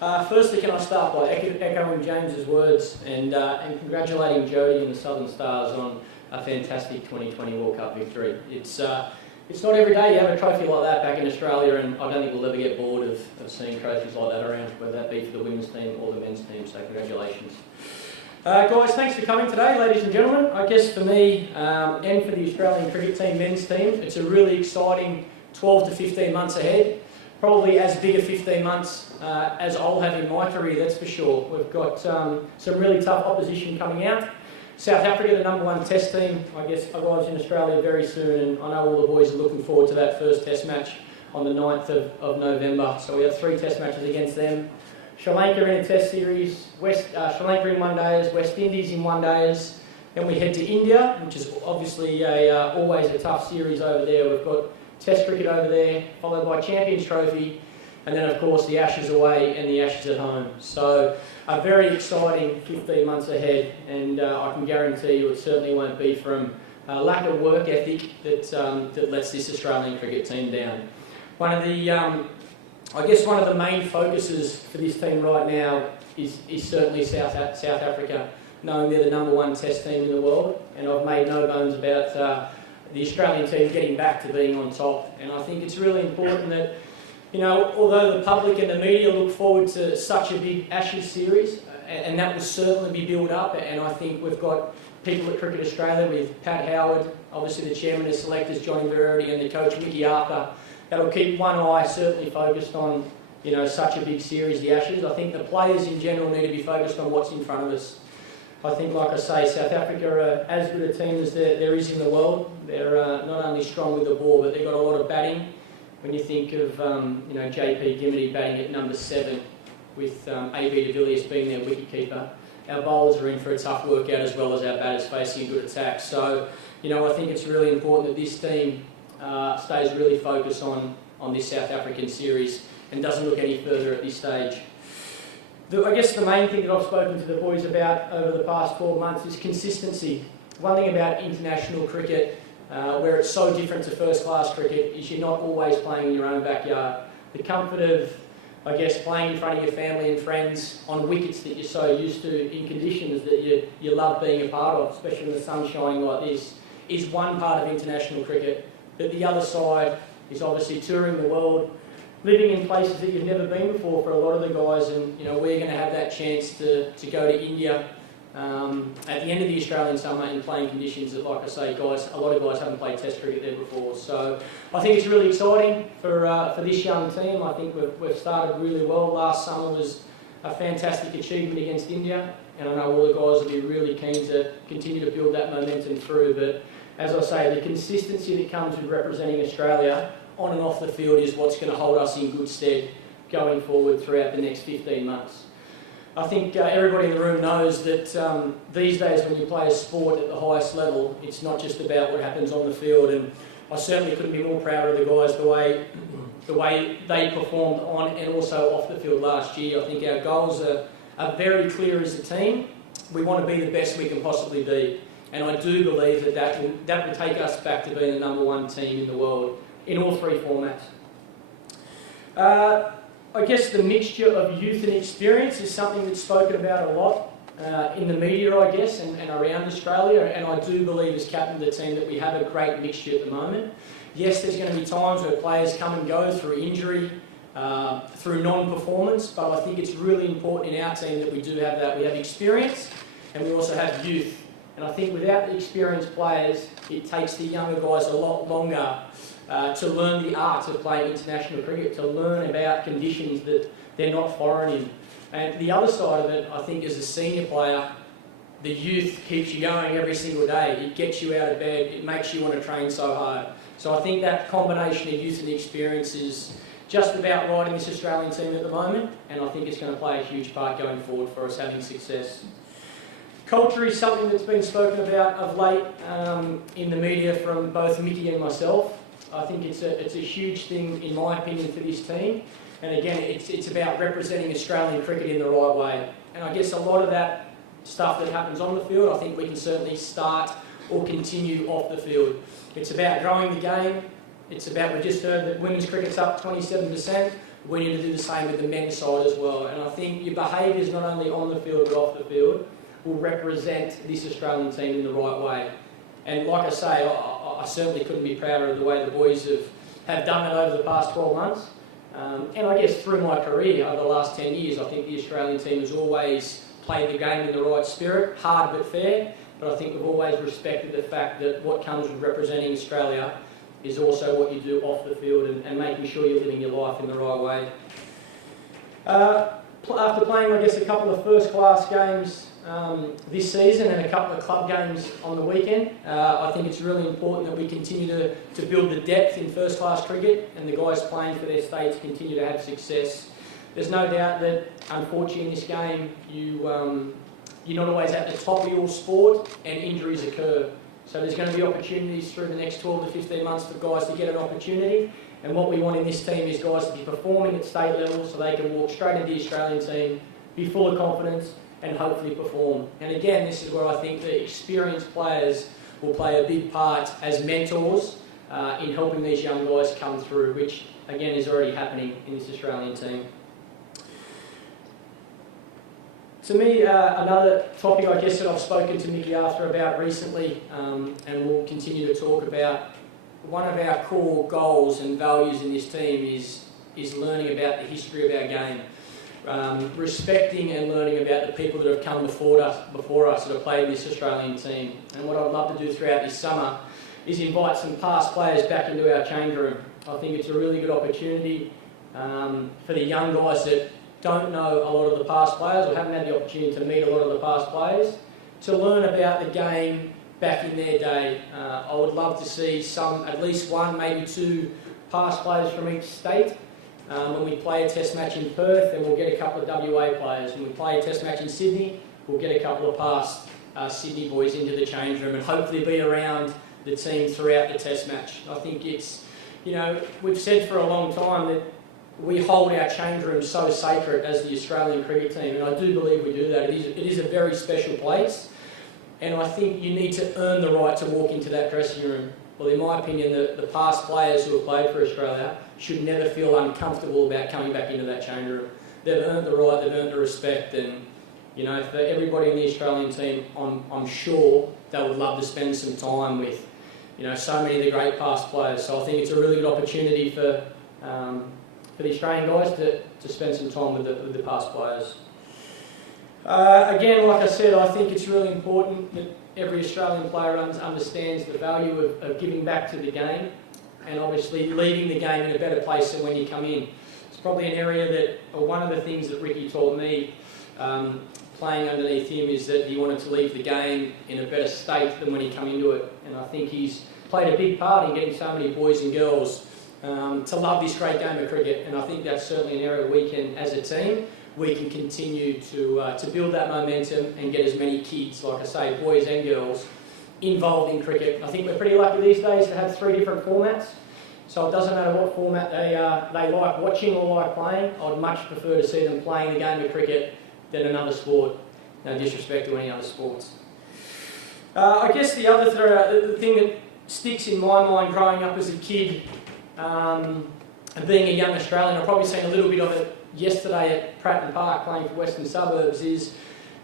Firstly, can I start by echoing James's words and congratulating Jody and the Southern Stars on a fantastic 2020 World Cup victory. It's not every day you have a trophy like that back in Australia, and I don't think we'll ever get bored of seeing trophies like that around, whether that be for the women's team or the men's team, so congratulations. Guys, thanks for coming today, ladies and gentlemen. I guess for me and for the Australian cricket team, men's team, it's a really exciting 12 to 15 months ahead. Probably as big a 15 months as I'll have in my career, that's for sure. We've got some really tough opposition coming out. South Africa, the #1 test team. I guess arrives in Australia very soon, and I know all the boys are looking forward to that first test match on the 9th of November. So we have 3 test matches against them. Sri Lanka in a test series, Sri Lanka in one-dayers, West Indies in one-dayers. Then we head to India, which is obviously always a tough series over there. We've got Test cricket over there, followed by Champions Trophy, and then of course the Ashes away and the Ashes at home. So a very exciting 15 months ahead, and I can guarantee you it certainly won't be from lack of work ethic that lets this Australian cricket team down. One of the main focuses for this team right now is certainly South Africa, knowing they're the #1 test team in the world, and I've made no bones about the Australian team getting back to being on top. And I think it's really important that, although the public and the media look forward to such a big Ashes series, and that will certainly be built up, and I think we've got people at Cricket Australia with Pat Howard, obviously the chairman of selectors, Johnny Verity, and the coach, Mickey Arthur, that'll keep one eye certainly focused on, such a big series, the Ashes. I think the players in general need to be focused on what's in front of us. I think, like I say, South Africa are as good a team as there is in the world. They're not only strong with the ball, but they've got a lot of batting. When you think of, JP Gimity batting at #7, with AB de Villiers being their wicketkeeper, our bowlers are in for a tough workout as well as our batters facing a good attack. So, I think it's really important that this team stays really focused on this South African series and doesn't look any further at this stage. I guess the main thing that I've spoken to the boys about over the past 12 months is consistency. One thing about international cricket, where it's so different to first-class cricket, is you're not always playing in your own backyard. The comfort of, playing in front of your family and friends on wickets that you're so used to in conditions that you love being a part of, especially when the sun's shining like this, is one part of international cricket. But the other side is obviously touring the world, living in places that you've never been before for a lot of the guys, and we're going to have that chance to go to India at the end of the Australian summer in playing conditions that, like I say, guys, a lot of guys haven't played Test cricket there before. So I think it's really exciting for this young team. I think we've started really well. Last summer was a fantastic achievement against India, and I know all the guys will be really keen to continue to build that momentum through. But as I say, the consistency that comes with representing Australia on and off the field is what's going to hold us in good stead going forward throughout the next 15 months. I think everybody in the room knows that these days when you play a sport at the highest level, it's not just about what happens on the field, and I certainly couldn't be more proud of the guys the way they performed on and also off the field last year. I think our goals are very clear as a team. We want to be the best we can possibly be, and I do believe that will take us back to being the #1 team in the world in all 3 formats. I guess the mixture of youth and experience is something that's spoken about a lot in the media, I guess, and around Australia, and I do believe as captain of the team that we have a great mixture at the moment. Yes, there's going to be times where players come and go through injury, through non-performance, but I think it's really important in our team that we do have that. We have experience and we also have youth, and I think without the experienced players, it takes the younger guys a lot longer to learn the art of playing international cricket, to learn about conditions that they're not foreign in. And the other side of it, I think as a senior player, the youth keeps you going every single day. It gets you out of bed, it makes you want to train so hard. So I think that combination of youth and experience is just about right in this Australian team at the moment, and I think it's going to play a huge part going forward for us having success. Culture is something that's been spoken about of late in the media from both Mickey and myself. I think it's a huge thing, in my opinion, for this team. And again, it's about representing Australian cricket in the right way. And I guess a lot of that stuff that happens on the field, I think we can certainly start or continue off the field. It's about growing the game, It's about, we just heard that women's cricket's up 27%. We need to do the same with the men's side as well. And I think your behaviours, not only on the field but off the field, will represent this Australian team in the right way. And like I say, I certainly couldn't be prouder of the way the boys have done it over the past 12 months. And I guess through my career over the last 10 years, I think the Australian team has always played the game in the right spirit, hard but fair. But I think we've always respected the fact that what comes with representing Australia is also what you do off the field and making sure you're living your life in the right way. After playing, I guess, a couple of first-class games this season and a couple of club games on the weekend, I think it's really important that we continue to build the depth in first-class cricket and the guys playing for their states continue to have success. There's no doubt that, unfortunately, in this game, you're not always at the top of your sport and injuries occur. So there's going to be opportunities through the next 12 to 15 months for guys to get an opportunity. And what we want in this team is guys to be performing at state level so they can walk straight into the Australian team, be full of confidence and hopefully perform. And again, this is where I think the experienced players will play a big part as mentors in helping these young guys come through, which again is already happening in this Australian team. To me, another topic I guess that I've spoken to Mickey Arthur about recently and we'll continue to talk about, one of our core goals and values in this team is learning about the history of our game. Respecting and learning about the people that have come before us that have played in this Australian team. And what I'd love to do throughout this summer is invite some past players back into our change room. I think it's a really good opportunity for the young guys that don't know a lot of the past players or haven't had the opportunity to meet a lot of the past players to learn about the game back in their day. I would love to see at least one, maybe two past players from each state. When we play a test match in Perth, then we'll get a couple of WA players. When we play a test match in Sydney, we'll get a couple of past Sydney boys into the change room and hopefully be around the team throughout the test match. I think it's, we've said for a long time that we hold our change room so sacred as the Australian cricket team, and I do believe we do that. It is a very special place, and I think you need to earn the right to walk into that dressing room. Well, in my opinion, the past players who have played for Australia should never feel uncomfortable about coming back into that change room. They've earned the right, they've earned the respect, and for everybody in the Australian team, I'm sure they would love to spend some time with so many of the great past players. So I think it's a really good opportunity for the Australian guys to spend some time with the past players. Again, like I said, I think it's really important that every Australian player understands the value of giving back to the game and obviously leaving the game in a better place than when you come in. It's probably an area that, or one of the things that Ricky taught me playing underneath him is that he wanted to leave the game in a better state than when he came into it. And I think he's played a big part in getting so many boys and girls to love this great game of cricket. And I think that's certainly an area we can, as a team, we can continue to build that momentum and get as many kids, like I say, boys and girls, involved in cricket. I think we're pretty lucky these days to have 3 different formats. So it doesn't matter what format they like watching or like playing. I'd much prefer to see them playing the game of cricket than another sport. No disrespect to any other sports. I guess the other the thing that sticks in my mind growing up as a kid and being a young Australian, I've probably seen a little bit of it yesterday at Pratton Park playing for Western Suburbs, is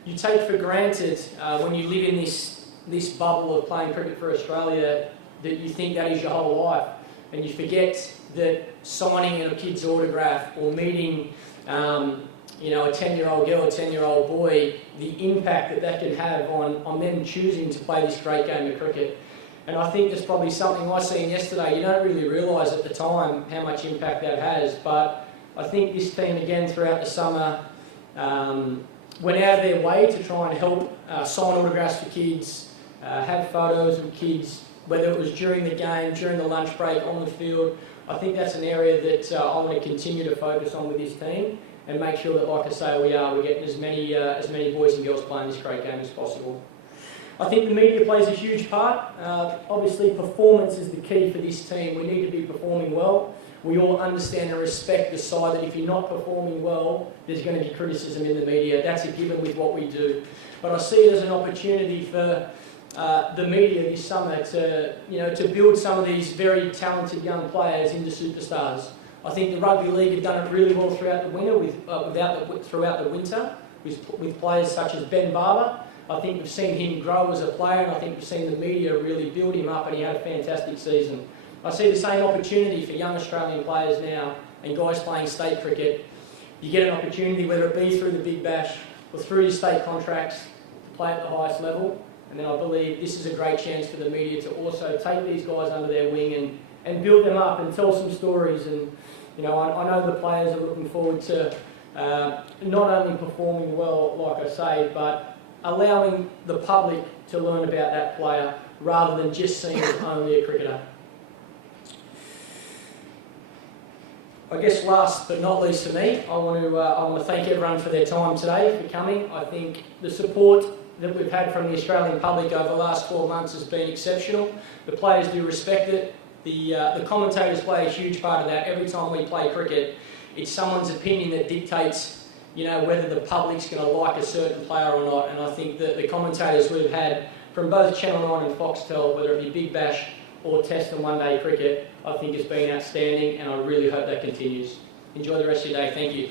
you take for granted when you live in this bubble of playing cricket for Australia that you think that is your whole life, and you forget that signing a kid's autograph or meeting a 10-year-old girl, a 10-year-old boy, the impact that can have on them choosing to play this great game of cricket. And I think there's probably something I seen yesterday, you don't really realise at the time how much impact that has, but I think this team again throughout the summer went out of their way to try and help sign autographs for kids, have photos of kids, whether it was during the game, during the lunch break, on the field. I think that's an area that I want to continue to focus on with this team and make sure that, like I say, we're getting as many boys and girls playing this great game as possible. I think the media plays a huge part. Obviously, performance is the key for this team. We need to be performing well. We all understand and respect the side that if you're not performing well, there's going to be criticism in the media. That's a given with what we do. But I see it as an opportunity for the media this summer to build some of these very talented young players into superstars. I think the rugby league have done it really well throughout the winter with players such as Ben Barber. I think we've seen him grow as a player, and I think we've seen the media really build him up, and he had a fantastic season. I see the same opportunity for young Australian players now and guys playing state cricket. You get an opportunity, whether it be through the Big Bash or through your state contracts, to play at the highest level. And then I believe this is a great chance for the media to also take these guys under their wing and build them up and tell some stories. And I know the players are looking forward to not only performing well, like I say, but allowing the public to learn about that player rather than just seeing him as only a cricketer. I guess last but not least for me, I want to thank everyone for their time today, for coming. I think the support that we've had from the Australian public over the last 12 months has been exceptional. The players do respect it. The commentators play a huge part of that. Every time we play cricket, it's someone's opinion that dictates, whether the public's going to like a certain player or not. And I think that the commentators we've had from both Channel 9 and Foxtel, whether it be Big Bash or Test and One Day cricket, I think has been outstanding, and I really hope that continues. Enjoy the rest of your day. Thank you.